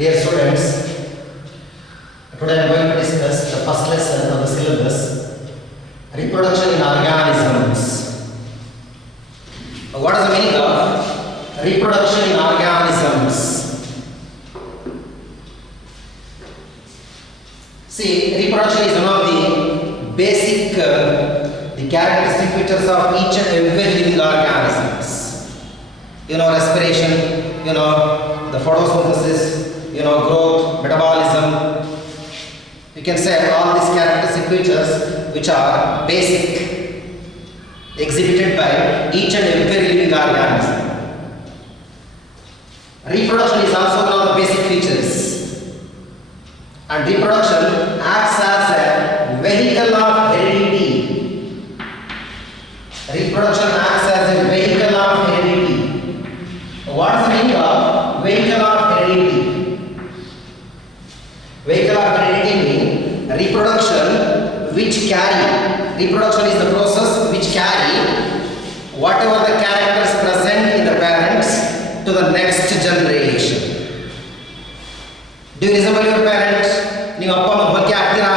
Dear students, today I am going to discuss the first lesson of the syllabus, reproduction in organisms. What is the meaning of reproduction in organisms? See, reproduction is one of the basic the characteristic features of each and every living organisms. You know, respiration, you know, the photosynthesis, you know, growth, metabolism. You can say all these characteristic features which are basic, exhibited by each and every living organism. Reproduction is also one of the basic features, and reproduction acts as a vehicle of heredity. Reproduction acts as a vehicle of heredity. What is the meaning of vehicle of heredity? Vehicle of heredity means reproduction which carry. Reproduction is the process which carry whatever the characters present in the parents to the next generation. Do you resemble your parents? ನೀವು ಅಪ್ಪ ಅಮ್ಮ ಹೋಲಿಕೆ ಆಗ್ತೀರಾ?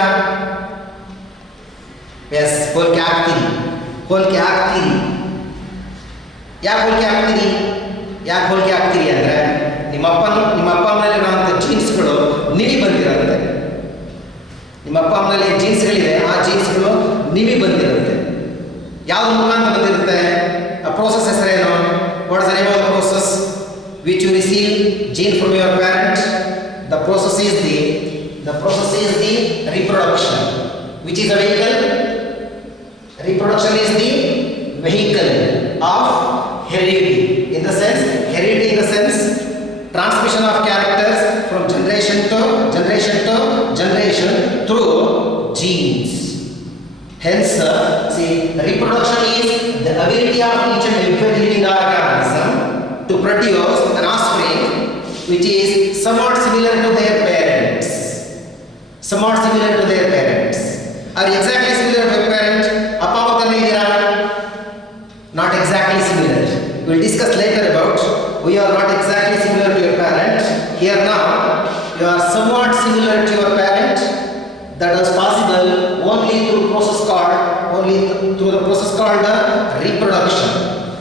S, ಹೋಲಿಕೆ ಆಗ್ತೀರಿ. ಹೋಲಿಕೆ ಆಗ್ತೀರಿ. ಯಾಕೆ ಹೋಲಿಕೆ ಆಗ್ತೀರಿ? ಯಾಕೆ ಹೋಲಿಕೆ ಆಗ್ತೀರಿ ಅಂದರೆ ನಿಮ್ಮ ಅಪ್ಪ ಅಮ್ಮನಲ್ಲಿರುವಂಥ ಜೀನ್ಸ್ಗಳು ನಿಮಗೆ ಬಂದಿರುತ್ತೆ. ನಿಮ್ಮ ಅಪ್ಪ ಅಮ್ಮನಲ್ಲಿ ಜೀನ್ಸ್ಗಳಿದೆ, ಆ ಜೀನ್ಸ್ಗಳು ನಿಮಗೆ ಬಂದಿರುತ್ತೆ. ಯಾವ್ದು ಮುಖಾಂತರ ಬಂದಿರುತ್ತೆ? ಆ ಪ್ರೋಸೆಸ್ ಹೆಸರೇನು? What is the name of the process which you receive gene from your parent? The process is the reproduction. Which is the vehicle? Reproduction is the vehicle of heredity. In the sense, heredity in the sense, transmission of characters from generation to generation through genes. Hence, see, reproduction is the ability of each and every living organism to produce an offspring which is somewhat similar to their parents. Somewhat similar to their parents. Are you exactly similar to your parent? Appa amma kanne idira? Not exactly similar. We will discuss later about we are not exactly similar to your parent. Here now, you are somewhat similar to your parent. That is possible only through the process called reproduction.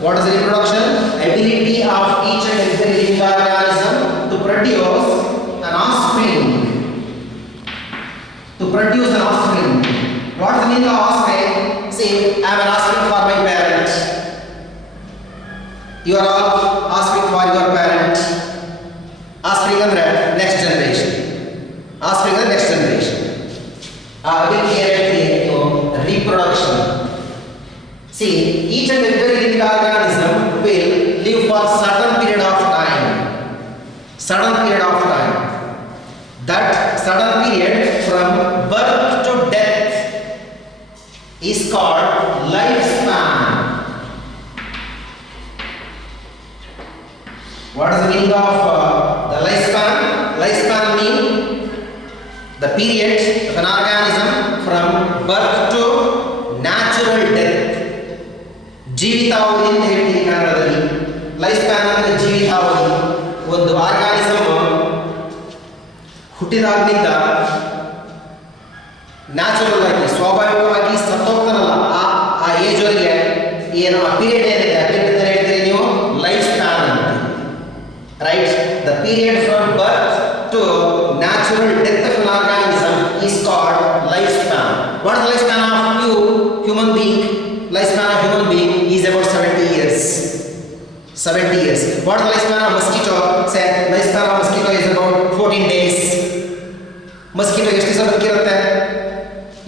What is reproduction? Ability of each and every living organism to produce an offspring. What is the meaning of offspring? See, I am an offspring for my parent. You are all offspring for your parent. Offspring andre next generation. Offspring andre next generation. Ability to reproduction. See, each and every living organism will live for certain period of time. That certain period from birth to death is called lifespan. What is the meaning of the lifespan? Lifespan means the period of an organism from birth to natural death. ಜೀವಿತಾವಧಿ ಅಂತ ಹೇಳ್ತೀವಿ ಕನ್ನಡದಲ್ಲಿ. Life span ಅಂದರೆ ಜೀವಿತಾವಧಿ. ಒಂದು organism ಹುಟ್ಟಿದಾಗಲಿಂದ natural ಆಗಿ ಸ್ವಾಭಾವಿಕವಾಗಿ ಸತ್ತೋಗ್ತಾರಲ್ಲ, ಆ ಏಜ್ ವರೆಗೆ ಏನು ಆ ಪೀರಿಯಡ್ ಏನಿದೆ ಆ ಪೀರಿಯಡ್ ಅಂತ ಹೇಳ್ತೀರಿ ನೀವು ಲೈಫ್ ಸ್ಪ್ಯಾನ್ ಅಂತ. Right? The period from birth to natural death of an organism is called lifespan. What is the lifespan of human being? Lifespan of human being is about 70 years. 70 years. What is the lifespan of mosquito? Say, lifespan of mosquito is about 14 days. Mosquito ಎಷ್ಟು ದಿವಸ ಬದುಕಿರುತ್ತೆ?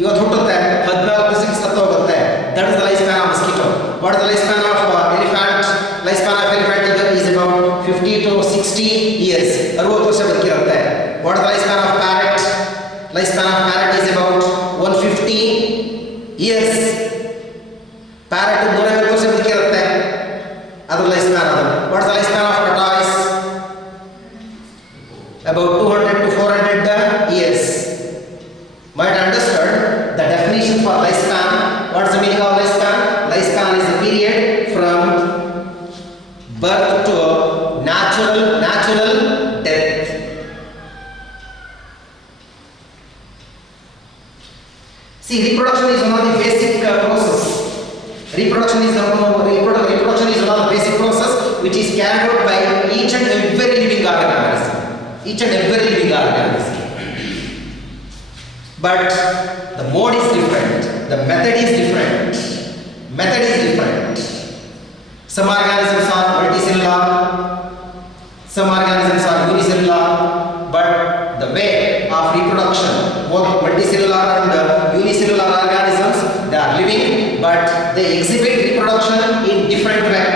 ಇವತ್ತು ಹುಟ್ಟುತ್ತೆ, 14 ದಿವಸಕ್ಕೆ ಸತ್ತು ಹೋಗುತ್ತೆ. That is the lifespan of mosquito. What is the lifespan of elephant? Lifespan of elephant is about 50 to 60 years. 60 ವರ್ಷ ಬದುಕಿರುತ್ತೆ. What is the lifespan of parrot? Lifespan of parrot is about 150 years. Parrot 150 ವರ್ಷ ಬದುಕಿರುತ್ತೆ. ಅದು life span. What is the life span of tortoise? About 200 to 400 years. Might understood the definition for lifespan. What is the meaning of lifespan? Lifespan is the period from birth to natural death. reproduction is one of the basic process. Reproduction is one of the basic process which is carried out by each and every living organism. Each and every living organism. But the mode is different. The method is different. Method is different. Some organisms are multicellular. Some organisms are unicellular. But the way of reproduction, both multicellular and unicellular organisms, they are living, but they exhibit reproduction in different way.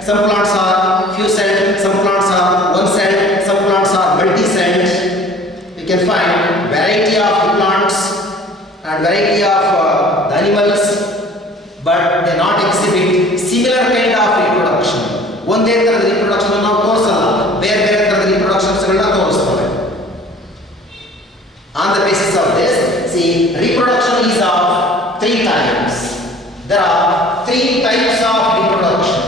Some plants are few celled, some plants are one celled, some plants are multi-celled. You can find variety of plants and variety of the animals, but they not exhibit similar kind of reproduction. ಒಂದೇ ತರದ reproduction ನಾವು ತೋರಿಸಲ್ಲ, ಬೇರೆ ಬೇರೆ ತರದ reproductions ಗಳನ್ನ ತೋರಿಸ್ತವೆ. On the basis of this, see, reproduction is of three types. There are three types of reproduction.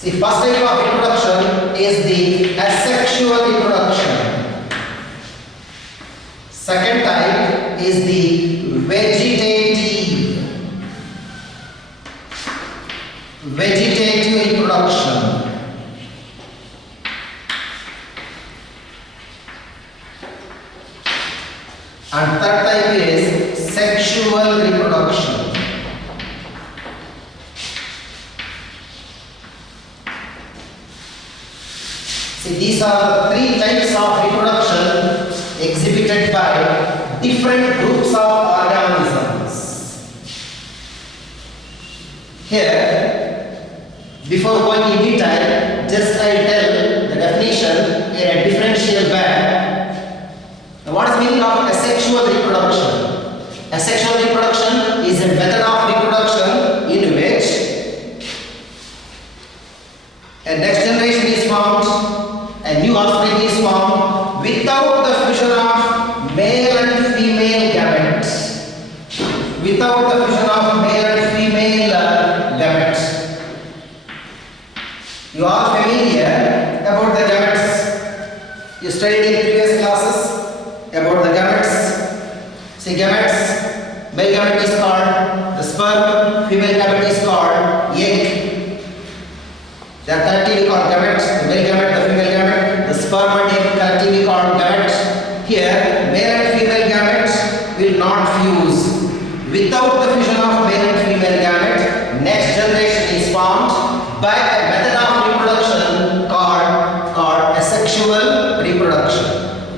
See, first type of reproduction is the asexual reproduction. Second type is the vegetative reproduction. And third type is sexual reproduction. See, these are the three types of reproduction exhibited by different groups of organisms. Here, before going in detail, just I tell the definition in a differential way. Now, what is the meaning of asexual reproduction? Asexual reproduction is a method of reproduction in which a next generation is formed, a new offspring is formed without the fusion of male and female gametes. Without the fusion of male and female gametes. You are familiar about the gametes. You studied in previous classes about the gametes. See, gametes, male gamete is called the sperm, female gamete is called egg. They are collectively called gametes. The male gamete, the female gamete, the sperm and egg collectively called gametes. Here, male and female gametes will not fuse. Without the fusion of male and female gamete, next generation is formed by a method of reproduction called asexual reproduction.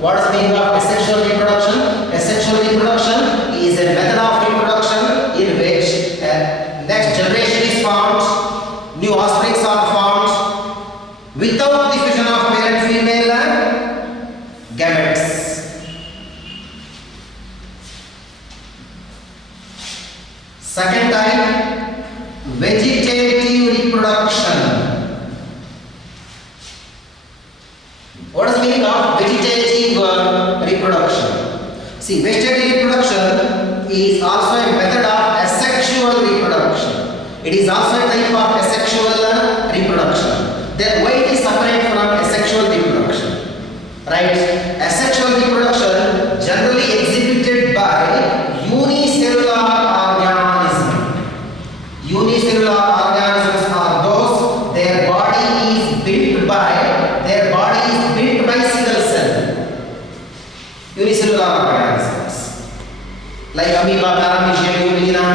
What is the meaning of asexual reproduction? Asexual reproduction is a method of reproduction in which a next generation is formed, new offsprings are formed without the fusion of male and female gametes. Second type, vegetative reproduction. What is the meaning of vegetative reproduction? See, vegetative reproduction is also a method of asexual reproduction. It is also a type of asexual reproduction. Then why it is separate from asexual reproduction? Right? Asexual reproduction generally exhibited by unicellular organism. Unicellular organisms are those their body is built by single cell. Unicellular organisms like amoeba, paramecium, Umelina,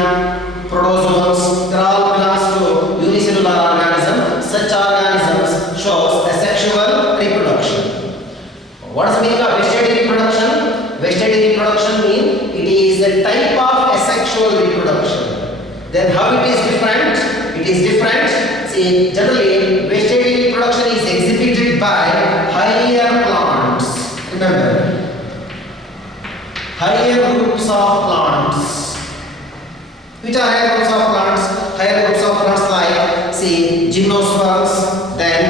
protozoans, they all belongs to unicellular organism. Such organisms shows asexual reproduction. What is the meaning of vegetative reproduction? Vegetative reproduction means it is a type of asexual reproduction. Then how it is different? It is different. See, generally vegetative reproduction is exhibited by higher plants. Remember, higher groups of plants. Which are higher groups of plants? Higher groups of plants like, see, gymnosperms, then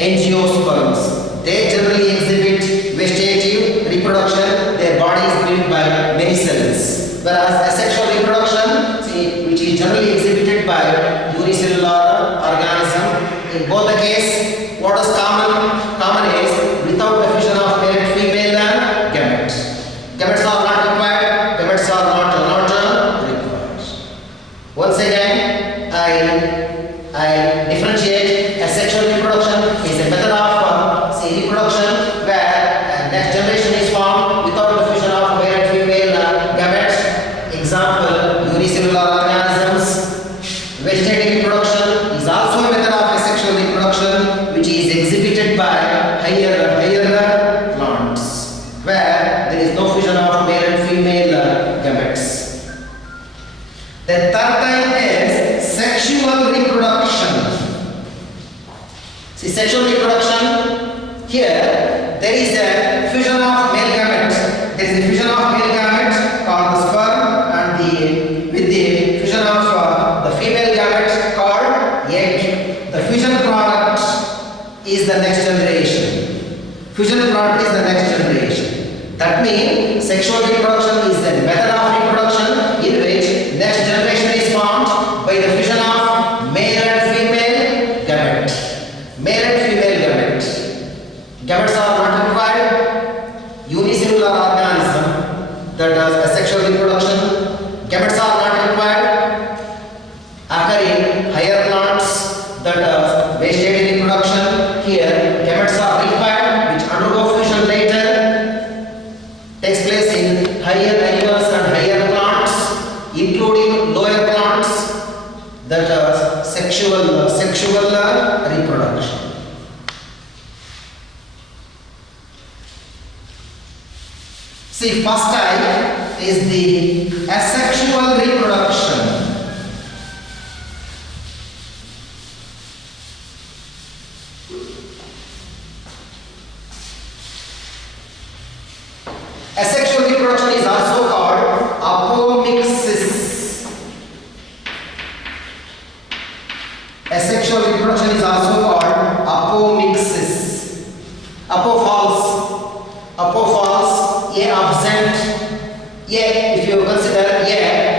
angiosperms. They generally exhibit vegetative reproduction. Their body is built by many cells. Whereas asexual reproduction, see, which is generally exhibited by unicellular organism. In both the case, what is common? Common is is a fusion of male gametes. There is a fusion of male gametes called the sperm and with the fusion of the female gametes called egg. The fusion product is the next generation. Fusion product is the next generation. That means sexual reproduction is the method of reproduction in which next generation is formed by the fusion of male and female gametes. Male and female gametes. Gametes are not required. Unicellular organism that does asexual reproduction. Gametes are not required. Occurring higher plants that does wastage reproduction. Here gametes are required which undergo fusion later. Takes place in higher animals and higher plants, including lower plants that are sexual reproduction. See, first type is the asexual reproduction. Asexual reproduction is also called apomixis. Asexual reproduction is also called apomixis. Apo false, A absent. A, if you consider A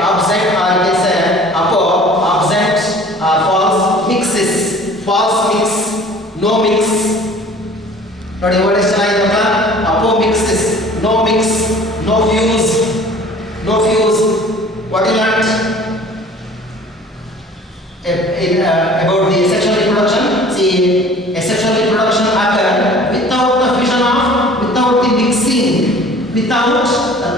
absent, or you can say apo absent or false mixes. False mix, no mix. But what is apomixis? No mix, no fuse, no fuse. What you learned about the asexual reproduction? See, asexual reproduction occurs without the fusion of, without the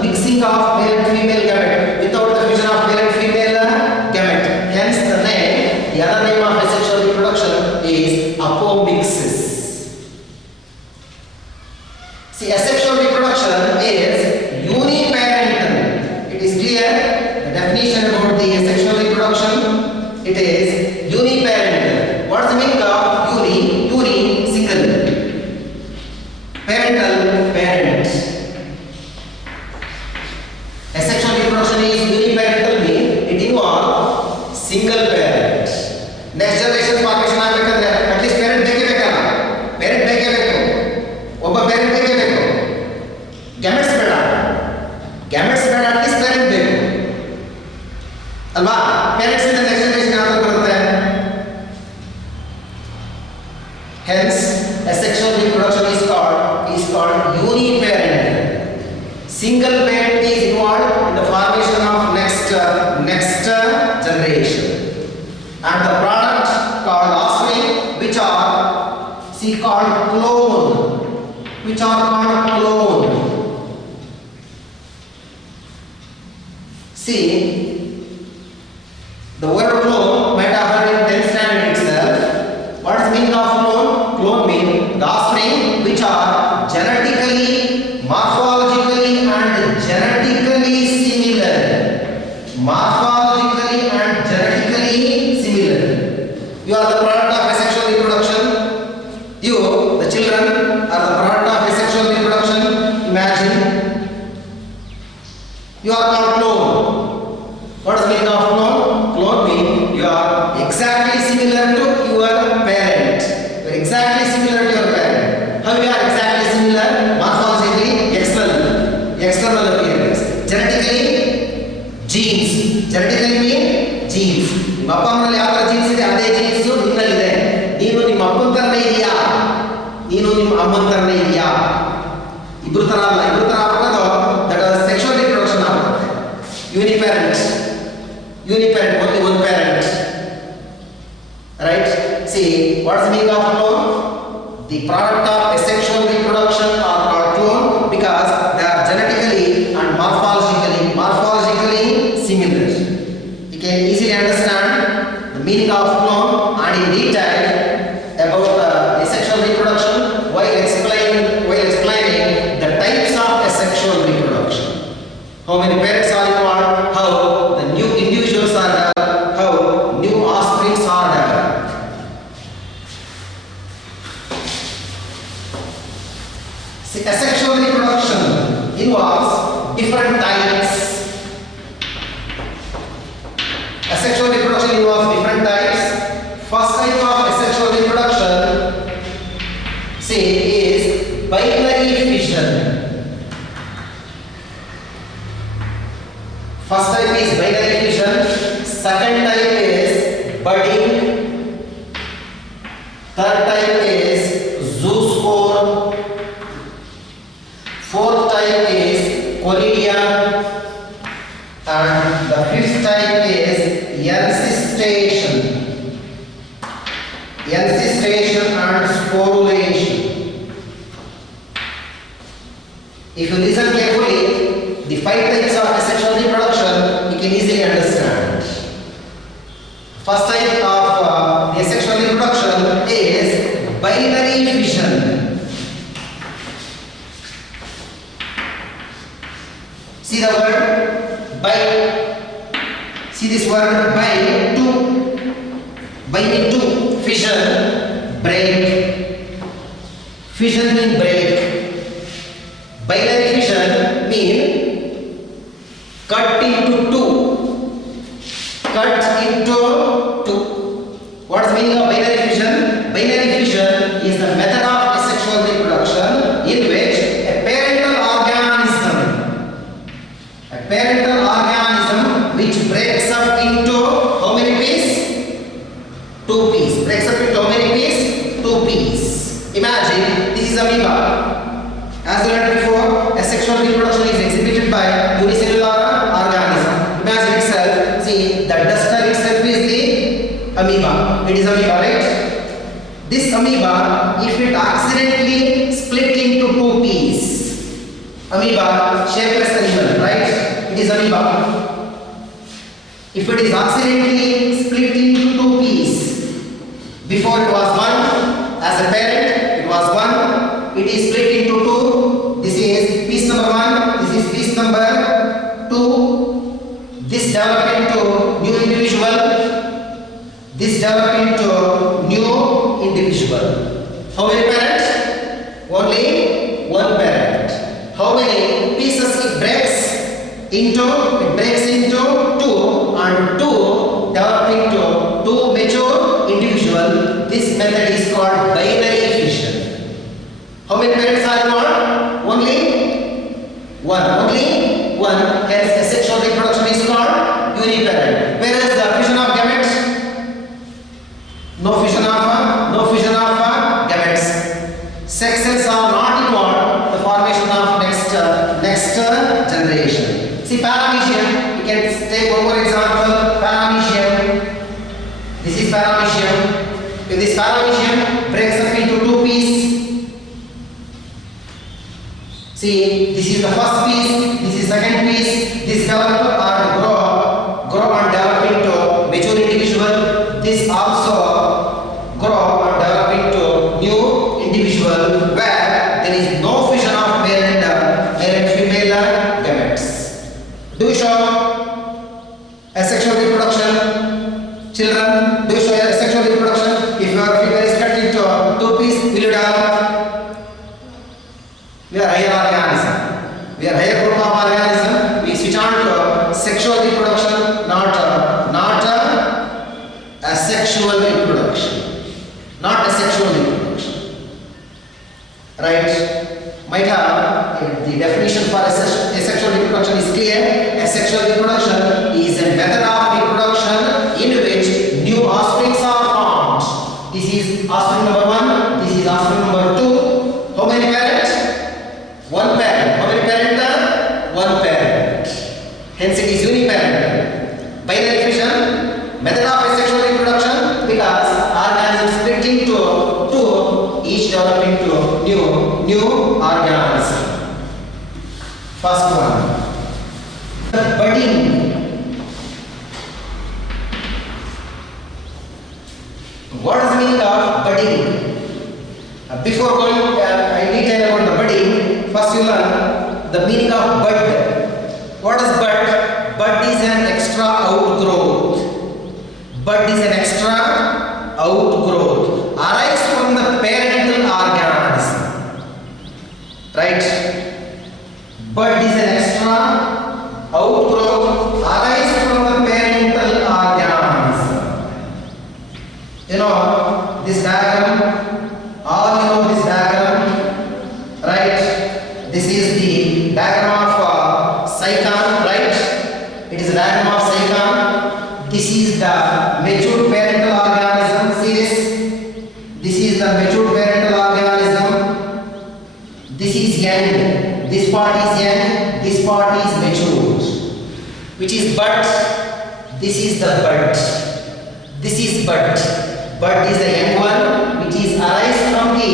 mixing of male and female gamete, without the fusion of male and female gamete. Hence, the other name of asexual reproduction is apomixis. See, asexual reproduction is uniparental. It is clear the definition about the asexual reproduction. It is uniparental. What is the meaning of uni? Uni, single. Parental, parent. Asexual reproduction is uniparental, means it involves single parent. Next generation formation ಆಗಬೇಕಂದ್ರೆ at least parent ಬೇಕೇ ಬೇಕಲ್ಲ? Parent ಬೇಕೇ ಬೇಕು. ಒಬ್ಬ parent ಬೇಕೇ ಬೇಕು. Gametes ಬೇಡ. Gametes ಬೇಡ, at least parent ಬೇಕು. ಅಲ್ವಾ? Parents ಇಂದ next generation ಯಾವುದು ಬರುತ್ತೆ? Hence, asexual reproduction is called uniparental. Single parent is involved in the formation of next generation, and the product called offspring, which are called clone. See, the word clone might appear in 10th standard itself. What is the meaning of clone? Clone means the offspring which are genetically, morphologically and genetically similar. Morphologically and genetically similar. You are the product of asexual reproduction. You, the children, are the product of asexual reproduction. Imagine. You are called clone. What is the meaning of clone? Clone means you are exactly similar to your parent. You are exactly similar to your parent. How you are exactly similar? Morphologically, external appearance. Genetically, genes. Genetically means genes. ನಿಮ್ಮ ಅಪ್ಪ ಅಮ್ಮನಲ್ಲಿ ಯಾವ jeans ಇದೆ ಅದೇ jeans ನಿನ್ನಲ್ಲಿದೆ. ನೀನು ನಿಮ್ಮ ಅಪ್ಪನ ತರನೇ ಇದೆಯಾ? ನೀನು ನಿಮ್ಮ ಅಮ್ಮನ ತರನೇ ಇದೆಯಾ? ಇಬ್ರು ತರ ಅಲ್ಲ. ಇಬ್ರು ತರ ಆಗ್ಬೋದು. ದಟ್ ಸೆಕ್ಷುವಲ್ ರಿಪ್ರೊಡಕ್ಷನ್ ಆಗುತ್ತೆ. Uniparent, only one parent. Right? See, what's the meaning of clone? The product of asexual reproduction are called clone because they are genetically and morphologically similar. You can easily understand the meaning of clone and in detail about asexual reproduction while explaining the types of asexual reproduction. How many parents are involved? How the new individuals are developed? How new offsprings are developed? Asexual reproduction involves different types. Asexual reproduction involves different types. First type of asexual reproduction, say, is binary fission. First type is binary fission. Second type is budding. Third type is zoospore. Fourth type is conidia. And the fifth type is encystation. Encystation and sporulation. If you listen carefully, the 5 types of asexual reproduction you can easily understand. First type of the asexual reproduction is binary fission. See the word by. See this word by two. By into fission, break. Fission means break. Binary fission means cut into two. Cut into two. What is the meaning of binary fission? Binary fission is the method of asexual reproduction in which a parental organism which breaks up into how many pieces? 2 pieces. Breaks up into how many pieces? 2 pieces. Imagine this is amoeba. As we learned before, asexual reproduction is exhibited by unicellular organism. Imagine itself. See, the duster itself is the amoeba. It is amoeba, right? This amoeba, if it accidentally split into 2 pieces, amoeba, shapeless animal, right? It is amoeba. If it is accidentally split into 2 pieces, before it was 1, as a parent, it was 1, it is split into 2. This is piece number 1, this is piece number 2. This developed into new individual. This developed into new individual. How many parents? Only 1 parent. How many pieces it breaks into? It breaks into 2, and 2 develop into 2 mature individual. This method is called binary fission. How many parents are involved? Only 1. Only 1. Hence, asexual reproduction is called uniparent. Whereas the fission of gametes, no fission of gametes. Sex cells are not involved. The formation of next generation. See, paramecium. You can take one more example. Paramecium. This is paramecium. If this paramecium breaks up into 2 pieces. See, this is the first piece, this is second piece. This develop or grow and develop into mature individual. This also grow and develop into new individual where there is no fission of male and female gametes. Do you show asexual reproduction? Children, do you show asexual reproduction? If your figure is cut into 2 pieces, will you develop? We are higher organism. We are higher group of organism. We switch on to sexual reproduction, not asexual reproduction. Not asexual reproduction. Right? Might have the definition for asexual reproduction is clear. Asexual reproduction is a method of reproduction in which new offsprings are formed. This is offspring number 1. This is offspring number 2. How many parents? 1 parent. How many parents? 1 parent. Hence it is uniparent. Binary fission, method of asexual reproduction, because organisms split into 2, each develop into new organism. First one, budding. What is the meaning of budding? Before going in detail about the budding, first you learn the meaning of bud. What is bud? Bud is an extra outgrowth. Bud is an extra outgrowth arise from the parental organism. Right? Bud is an extra outgrowth arise from the parental organism. You know this diagram, all you know this diagram, right? This is the diagram of cycon, right? It is a diagram of cycon. This is the mature parental organism. See this? This is the mature parental organism. This is young. This part is young. This part is mature. Which is bud? This is the bud. This is bud. Bud is the young one, which is arise from the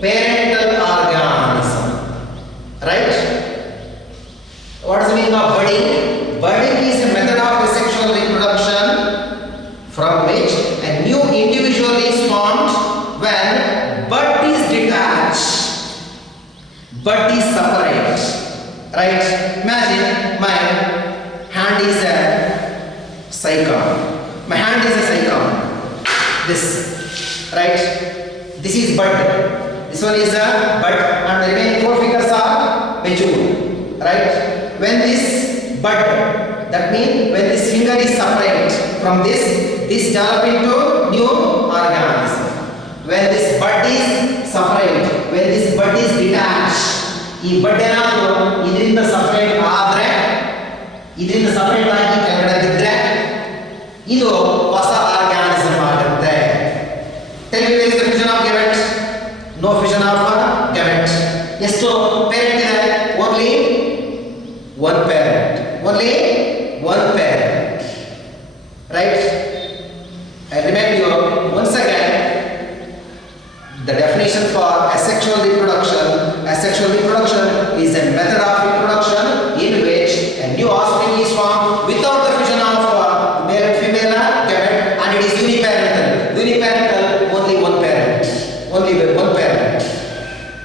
parental organism. Right? What is the meaning of budding? Budding is a method of asexual reproduction from which a new individual is formed when bud is detached, bud is separate. Right? Imagine my hand is a cycon. My hand is a cycon. This, right? This is bud. This one is a bud, and the remaining four fingers are mature. Right? When this bud, that means when this finger is separate from this develop into new organism. When this bud is separate, when this bud is detached, ಈ ಬಡ್ ಏನಾದ್ರು ಇದರಿಂದ separate ಆದ್ರೆ, ಇದರಿಂದ separate ಆಗಿ ಕೆಳಗಡೆ ಬಿದ್ದರೆ ಇದು ಹೊಸ ಆರ್ಗಾನಿಸಮ್ ಆಗುತ್ತೆ. Tell me, where is the fission of gamete? No fission of gamete. ಎಷ್ಟು ಪೇರೆಂಟ್ ಇದೆ? Only one parent. Only one parent. Right? I remind you once again the definition for asexual reproduction. Asexual reproduction is a method of reproduction in which a new offspring is formed without the fission of male and female gamete, and it is uniparental. Uniparental, only one parent. Only one parent.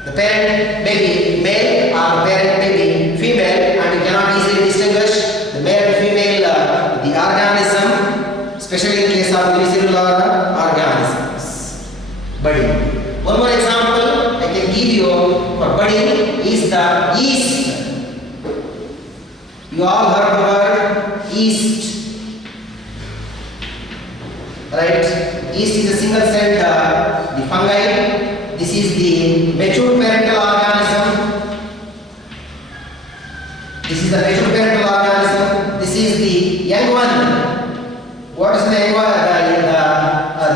The parent may be male or the parent may be female, and you cannot easily distinguish the male and female the organism, especially in case of unicellular organisms. Budding. One more example I can give you for budding is the yeast. You all heard the word yeast, right? Yeast is a single-celled the fungi. This is the mature parental organism. This is the mature parental organism. This is the young one. What is the young one?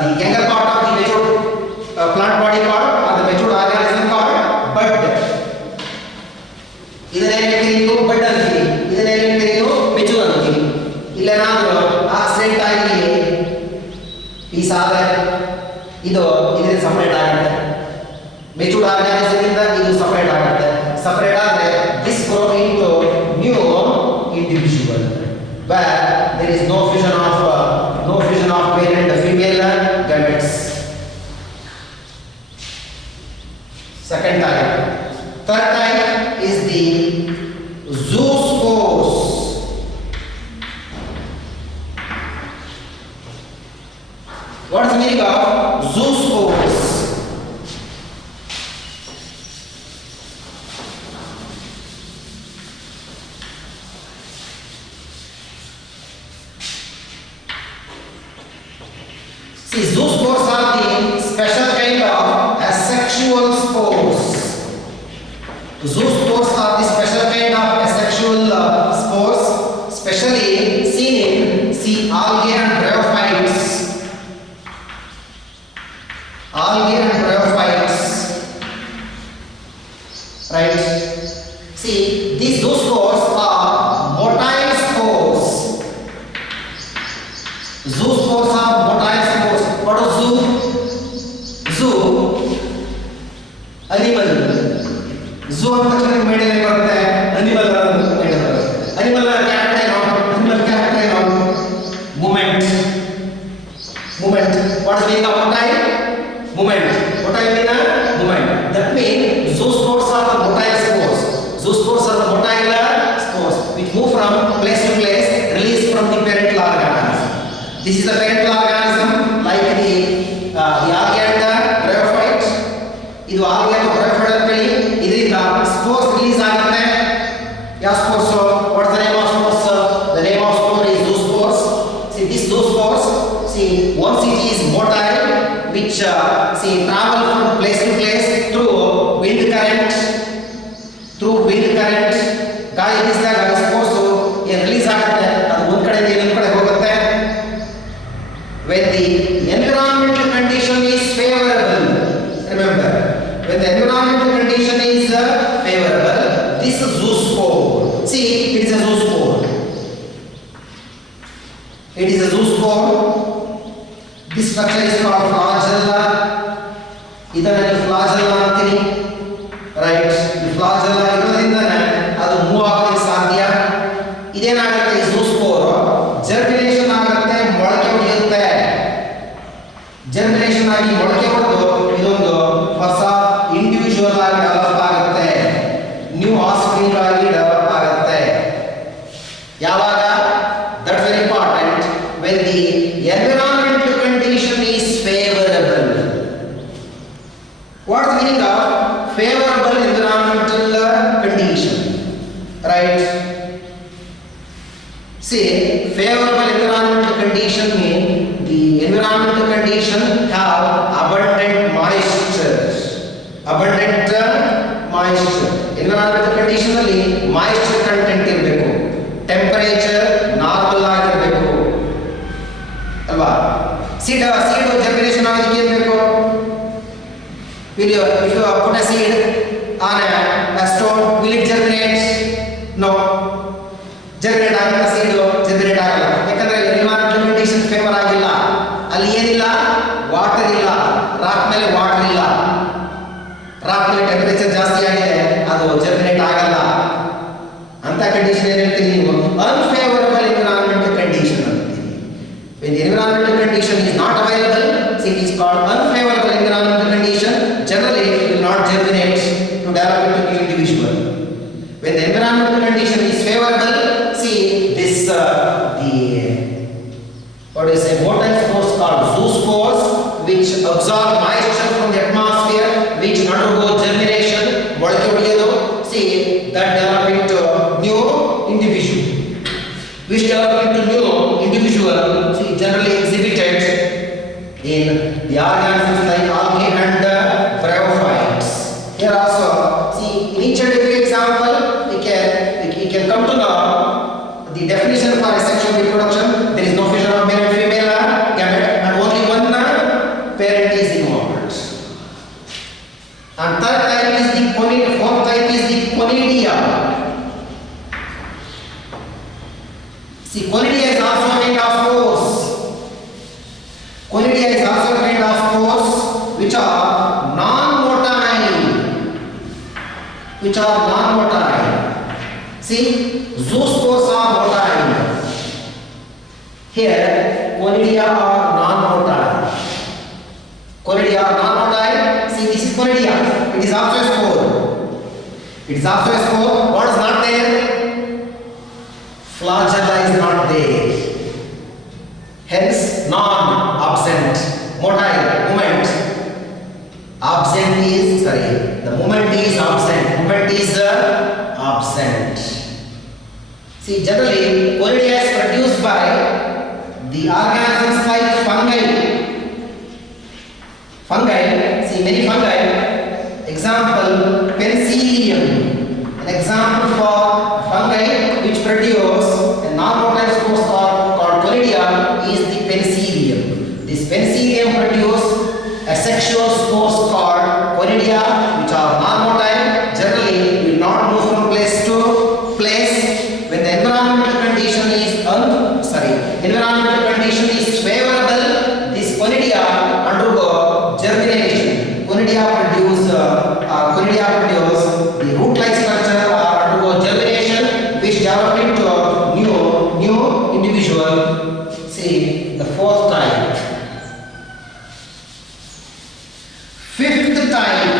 The younger part of the mature plant body called, or the mature organism called bud. ಇದನ್ನೇನು ಕರೀತೀವಿ? ಬಡ್ ಅಂತೀವಿ. ಇದನ್ನೇನು ಕರೀತೀವಿ? Mature ಅಂತೀವಿ. ಇಲ್ಲೇನಾದ್ರೂ accident ಆಗಿ piece ಆದರೆ ಇದು ಇದರಿಂದ ಸಪರೇಟ್ ಆಗುತ್ತೆ. ಮೆಚೂರ್ ಆರ್ಗಾನಿಸಮ್ ಇಂದ ಇದು ಸಪರೇಟ್ ಆಗುತ್ತೆ. ಸಪರೇಟ್ ಆದರೆ this grow into new individual where there is no fission of male and female gametes. Second type. Third type is the zoospores. What is the meaning of zoospores? See, zoospores are the special kind of asexual spores. Zoospores are the special kind of asexual spores, especially seen in algae and bryophytes. Algae and bryophytes. Right? See, these zoospores are motile spores. Zoospores are motile spores. What is zoo? Zoo, animal. Zoo ಅಂತ ತಕ್ಷಣ mind ಏನ್ ಬರುತ್ತೆ? Animal mind ಬರುತ್ತೆ. Animal character ಏನು? Animal character ಏನು? Moment. Movement. What is the meaning of motile? Movement. Motile means movement. That means zoospores are the motile spores. Zoospores are the motile spores which move from place to place, released from the parental organism. This is the parental organism, like the algae and the bryophyte. ಇದು algae and bryophyte ಅಂತ ಹೇಳಿ ಇದರಿಂದ spores. What's the name of spores? The name of spore is zoospores. See this zoospores. See once it is motile, which see travel from place to place through wind current. Through wind current, ಗಾಳಿ ಬೀಸಿದಾಗ spores ಏನು release ಆಗುತ್ತೆ, ಅದು ಒಂದು ಕಡೆಯಿಂದ ಇನ್ನೊಂದು ಕಡೆ ಹೋಗುತ್ತೆ. When the environmental condition is favorable, remember, when the environmental condition is favorable, this is zoospore. See, it is a zoospore. It is a zoospore. This structure is called flagella. ಇದನ್ನು flagella ಅಂತೀವಿ. Right? ಈ flagella ಇರೋದ್ರಿಂದನೇ ಅದು move ಆಗಲಿಕ್ಕೆ ಸಾಧ್ಯ. ಇದೇನಾಗುತ್ತೆ, ಈ zoospore germination ಆಗುತ್ತೆ, ಮೊಳಕೆ ಹೊಡೆಯುತ್ತೆ. Germination ಆಗಿ ಮೊಳಕೆ ಹೊಡೆದು ಇದೊಂದು ಹೊಸ ಇಂಡಿವಿಜುವಲ್ ಆಗಿ ಡೆವಲಪ್ ಆಗುತ್ತೆ, ನ್ಯೂ ಆಸ್ಪ್ರಿಂಗ್ ಆಗಿ ಡೆವಲಪ್ ಆಗುತ್ತೆ. ಯಾವಾಗ? That's very important. when the environmental condition is favorable. What's the meaning of favorable environmental condition? Right? See, favorable environmental condition means the environmental condition have abundant moisture. Abundant moisture. Environmental condition ಅಲ್ಲಿ moisture content ಇರಬೇಕು, temperature normal ಆಗಿರಬೇಕು ಅಲ್ವಾ? seed germination ಆಗೋದಕ್ಕೆ ಏನು ಬೇಕು? if you put a seed on a stone, will it germinate? No. Germinate ಆಗಲ್ಲ, seed germinate ಆಗಲ್ಲ. ಯಾಕಂದ್ರೆ environmental condition ಫೇವರ್ ಆಗಿಲ್ಲ. ಅಲ್ಲಿ ಏನಿಲ್ಲ, ವಾಟರ್ ಇಲ್ಲ, ರಾಕ್ ಮೇಲೆ ವಾಟರ್ ಇಲ್ಲ, ರಾಕ್ ಮೇಲೆ ಟೆಂಪರೇಚರ್ ಜಾಸ್ತಿ ಆಗಿದೆ, ಅದು ಜರ್ಮಿನೇಟ್ ಆಗಲ್ಲ. ಅಂತ ಕಂಡೀಷನ್ ಏನು ಹೇಳ್ತೀವಿ ನೀವು? ಅನ್ಫೇವರಬಲ್ ಎನ್ವಿರಾನ್ಮೆಂಟಲ್ ಕಂಡೀಷನ್ ಅಂತೀವಿ. when the environmental condition is not available, it is called unfavorable environmental condition. Generally it will not germinate to develop into new individual. When the environmental condition is favorable, see this what do you say, motile spores called zoospores, which absorb moisture from the atmosphere, which undergo germination, ಮೊಳಕೆ ಹೊಡೆಯೋದು. See, that develop into new individual, which develop into new individual. See, generally exhibited in the organisms like algae and bryophytes. Here also, see, in each and every example, we can come to know the definition for asexual reproduction. There is no fission of male and female gamete, and only one parent is involved. And third type is the conidia. Fourth type is the conidia. See, conidia is also a kind of spores. Conidia is also a kind of spores which are non-motile. See, zoospores are motile. Here, conidia are non-motile. Conidia are non-motile. See, this is conidia. It is also a spore. It is also a spore. What is not there? Flagella is not there. Hence, non-absent. Motile, movement. Absent is, the movement is absent. Movement is absent. See, generally, conidia is produced by the organisms like fungi. Fungi, see many fungi. Example, penicillium. An example for fungi which produce a non-motile spores called conidia is the penicillium. This penicillium produce asexual spores called conidia, which are non-motile. Generally, will not move from place to place. When the environmental condition is favorable, this conidia undergo germination. Conidia produce the root-like structure or undergo germination, which develop into new individual. See the fourth type. Fifth type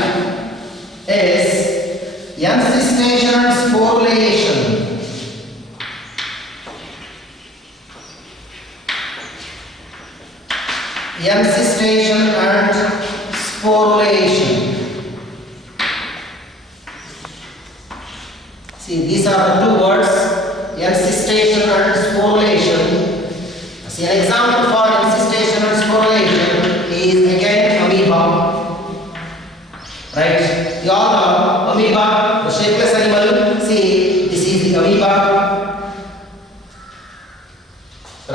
is encystation and sporulation. Encystation and sporulation. See, these are the two words, encystation and sporulation. See, an example for encystation and sporulation is again amoeba. Right? You all know amoeba, the shapeless animal. See, this is the amoeba.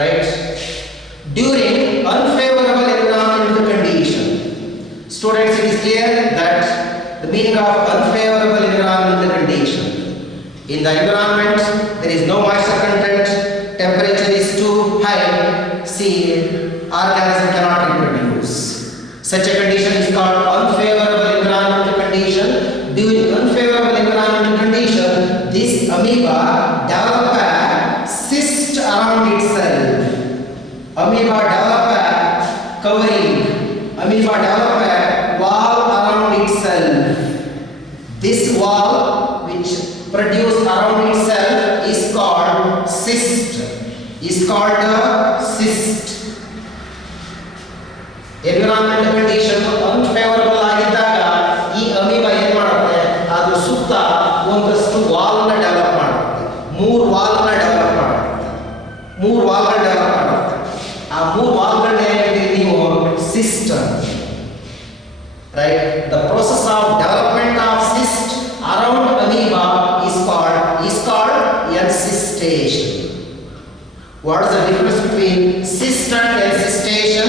Right? During unfavorable environmental condition. Students, it is clear that the meaning of unfavorable environmental condition. In the environment, there is no moisture content, temperature is too high, organism cannot reproduce. Such a condition is called unfavorable environmental condition. During unfavorable environmental condition, this amoeba develop a cyst around itself. Amoeba develop a covering. Amoeba develop a wall around itself. This wall which produce around itself is called cyst. Is called a cyst. Environmental condition unfavorable ಆಗಿದ್ದಾಗ ಈ amoeba ಏನು ಮಾಡುತ್ತೆ, ಅದು ಸುತ್ತ ಒಂದಷ್ಟು wall ನ develop ಮಾಡುತ್ತೆ. ಮೂರು ವಾಲ್ ನ ಡೆವಲಪ್ ಮಾಡುತ್ತೆ. ಆ ಮೂರು ವಾಲ್ ಗಳನ್ನ ಹೇಳ್ತೀವಿ ನೀವು cyst. Right? The process of development of cyst around amoeba is called encystation. What is the difference between cyst and encystation?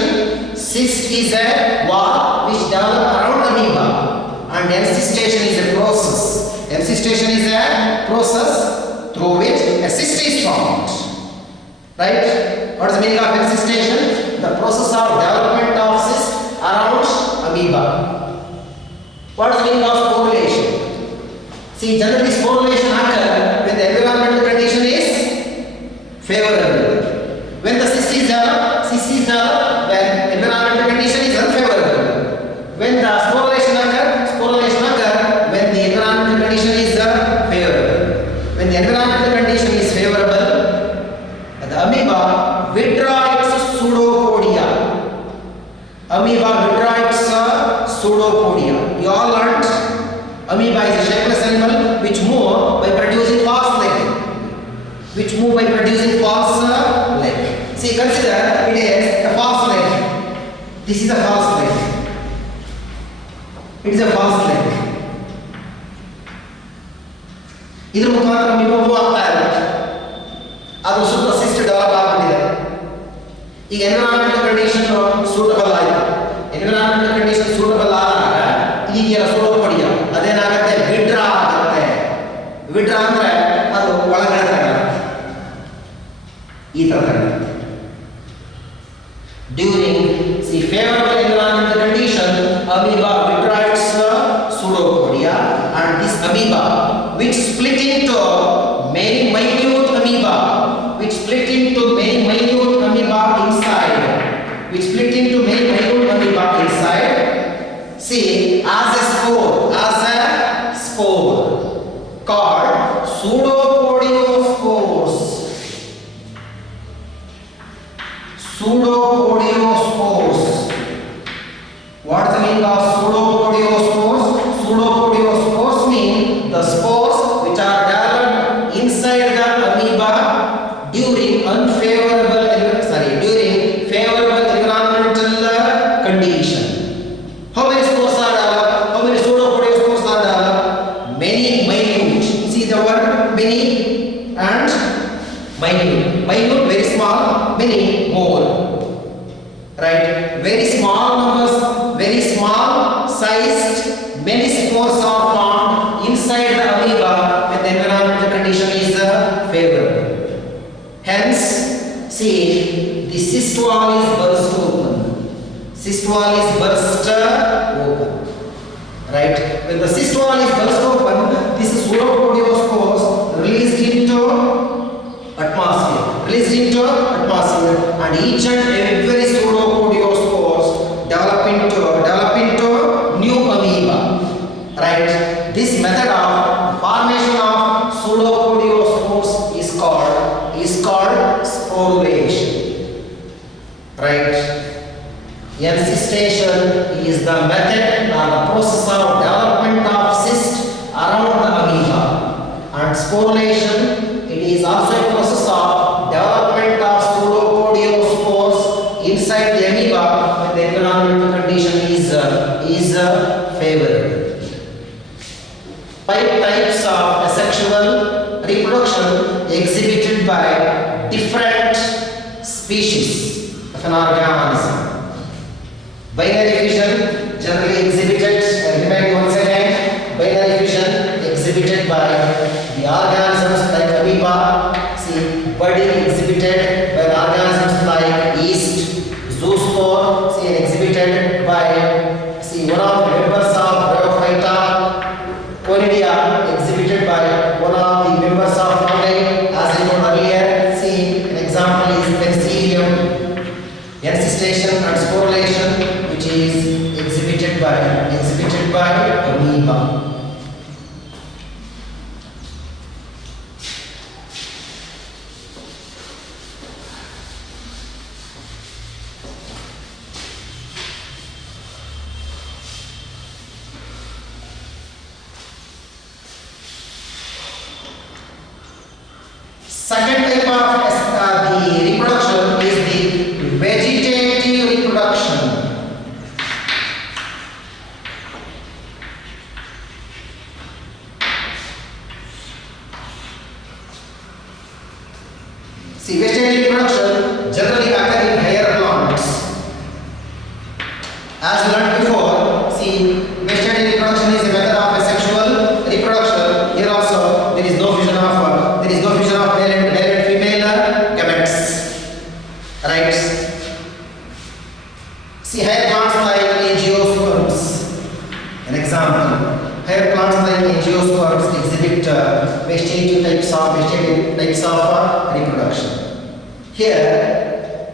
Cyst is a wall which develops around amoeba, and encystation is a process. Encystation is a process through which a cyst is formed. Right? What is the meaning of encystation? The process of development of cyst around amoeba. What is the meaning of sporulation? See, generally sporulation occurs when the environmental condition is favorable. When the cyst is developed when environmental condition is unfavorable. When the sporulation occurs when the environmental condition is favorable. When the environmental condition is favorable, the amoeba withdraw its pseudopodia. Amoeba withdraw its pseudopodia. You all learned amoeba is a shapeless animal which move by producing false leg. See, consider it is a false leg. This is a false leg. It is a false leg. ಇದರ ಮುಖಾಂತರ amoeba move ಆಗ್ತಾ ಇರುತ್ತೆ. ಅದು ಸುತ್ತ cyst develop ಆಗ್ಬಿಟ್ಟಿದೆ. ಈಗ environmental condition suitable ಆಯಿತು. Environmental condition suitable ಆದಾಗ ಈಗಿನ ಸೂಡೋಪೊಡಿಯ ಅದೇನಾಗುತ್ತೆ, ವಿಡ್ರಾ ಆಗುತ್ತೆ. ವಿಡ್ರಾ ಅಂದ್ರೆ ಅದು ಒಳಗಡೆ ತಗೊಳುತ್ತೆ, ಈ ತರ ತಗೊಳುತ್ತೆ. During favorable environmental condition, amoeba withdraw its pseudopodia, and this amoeba which split into many minute amoeba inside, see, as a spore called pseudopodiospores. What is the meaning of pseudopodiospores? Pseudopodiospores mean the spores which are developed inside the amoeba during favorable environmental condition. How many spores are developed? How many pseudopodiospores are developed? Many minute. See the word many and minute. Minute very small, many more. Right? Very small numbers, very small sized, many spores are formed inside the amoeba when the environmental condition is favorable. Hence, see, the cyst wall is burst open. Right? When the cyst wall is burst open, this pseudopodiospores released into atmosphere, and each and every pseudopodiospores develop into new amoeba. Right? This method of formation of pseudopodiospores is called sporulation. Right? Encystation is the method or the process of development of cyst around the amoeba, and And sporulation, it is also a process of development of pseudopodiospores inside the amoeba when the environmental condition is favorable. 5 types of asexual reproduction exhibited by different species of an organism. Binary fission generally exhibited, remind once again, binary fission exhibited by the organisms like amoeba, see budding exhibited by the organisms like yeast, zoospore, see exhibited by, see one of the members of Bryophyta, Conidia exhibited by one of the members of fungi, as I told earlier. See, an example is Penicillium, encystation and sporulation, which is exhibited by amoeba. Second type of the reproduction is the vegetative reproduction. See, vegetative reproduction generally occurs in higher plants. As we learned before, see, vegetative reproduction is a method of asexual reproduction. Here also there is no fusion of male and female gametes, right? See, higher plants like angiosperms, an example. Higher plants like angiosperms exhibit vegetative types of reproduction. Here,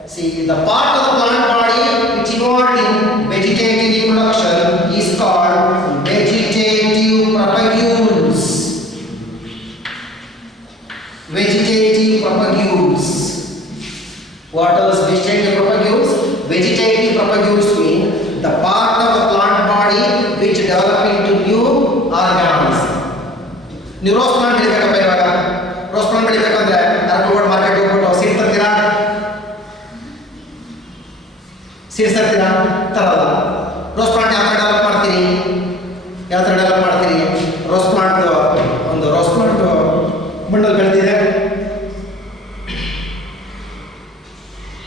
see, the part of the plant body which involved in vegetative reproduction is called vegetative propagules. Vegetative propagules. What is vegetative propagules? Vegetative propagules mean the part of the plant body which develop into new organism. ನೀವು rose plant ಬೆಳಿಬೇಕಪ್ಪ ಇವಾಗ. Rose plant ಬೆಳಿಬೇಕಂದ್ರೆ ಅರಕೋಡ್ market ಹೋಗ್ಬಿಟ್ಟು seeds ತರ್ತೀರಾ? Seeds ತರ್ತೀರಾ? ತರಲ್ಲ. Rose plant ಯಾವ ಥರ develop ಮಾಡ್ತೀರಿ? Rose plant ಒಂದು rose plant bundle ಬೆಳೆದಿದೆ,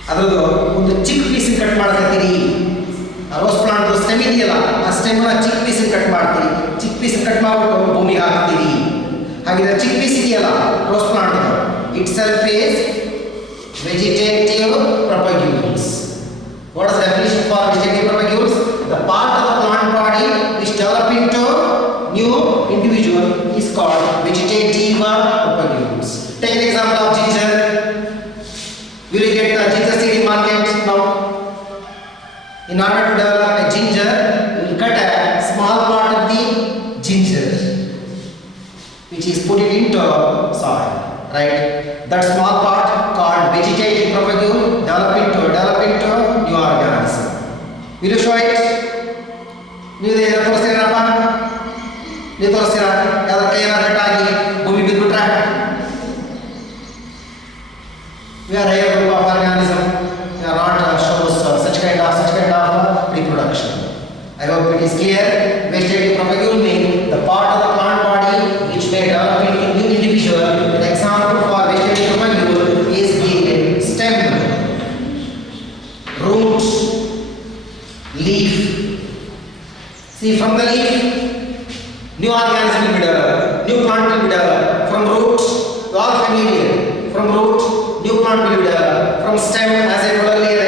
ಅದರದ್ದು ಒಂದು ಚಿಕ್ಕ ಪೀಸ್ ಕಟ್ ಮಾಡ್ಕೊತೀರಿ. ಆ ರೋಸ್ ಪ್ಲಾಂಟ್ ಸ್ಟೆಮ್ ಇದೆಯಲ್ಲ, ಆ ಸ್ಟೆಮ್ನ ಚಿಕ್ಕ ಪೀಸ್ ಕಟ್ ಮಾಡ್ತೀರಿ. ಚಿಕ್ಕ ಪೀಸ್ ಕಟ್ ಮಾಡಿಬಿಟ್ಟು ಭೂಮಿಗೆ ಹಾಕ್ತೀರಿ. ಹಾಗಿದ್ರೆ ಚಿಕ್ಕ ಪೀಸ್ ಇದೆಯಲ್ಲ rose plant, it self is vegetative propagules. What is the definition for vegetative propagules? The part of the plant body which develop into new individual is called vegetative propagules. Take an example of ginger. We will get the ginger seed in market now. In order to develop a ginger, we will cut a small part of the ginger, which is put it into soil, right? That small part called vegetative propagule develop into new organism. Will you show it? ನೀವು ತೋರಿಸ್ತೀರಪ್ಪ? ನೀವು ತೋರಿಸ್ತೀರಾ? ಯಾವ್ದಾರ ಕೈಯನ್ನ ಕಟ್ಟಾಗಿ ಭೂಮಿ ಬಿದ್ದುಬಿಟ್ರೆ? We are higher group of organism. We are not shows such kind of reproduction. I hope it is clear. Vegetative propagule means the part of the plant body which may develop into new individual. An example for vegetative propagule is the stem, root, leaf. See, from the leaf, new organism will be developed, new plant will be developed. From root, you all familiar. From root, new plant will be developed. From stem, as I told earlier,